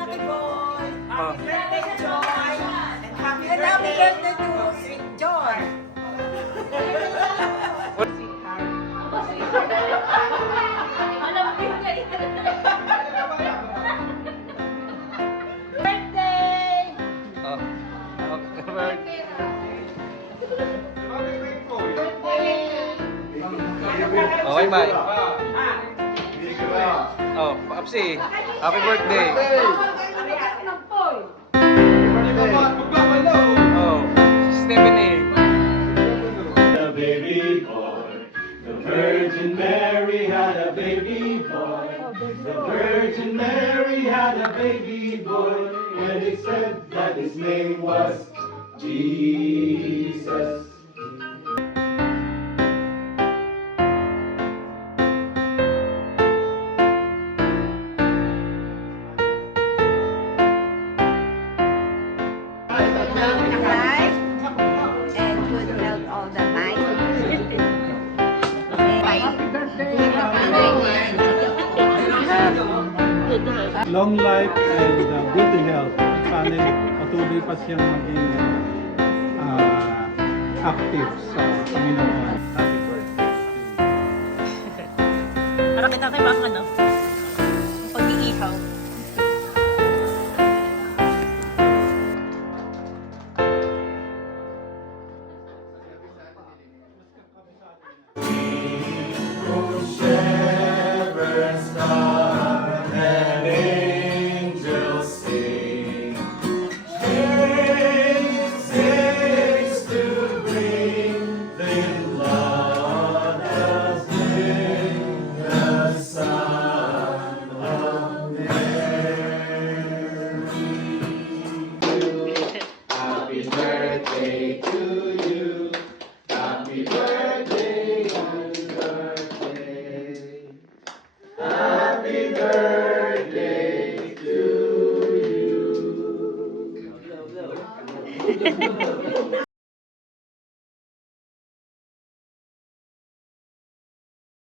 Lucky Boy. Oh. Happy birthday, Joy. And happy birthday to Sweet Joy. Alam mo yun kayo. Birthday! Oh. Happy birthday. Okay, Mike. Oh, Papsi. Happy birthday. Oh, Stephanie. A baby boy. The Virgin Mary had a baby boy. The Virgin Mary had a baby boy. And it said that his name was Jesus. Life and good health all the time. Long life and good health. Sana patuloy pa siyang maging active sa Panginoon. Happy birthday. Parang kita kayo bang ano? Pag-iihaw. Shepherds come and angels sing. Praises to bring. Then Lord has been the Son of Mary. Happy birthday to you.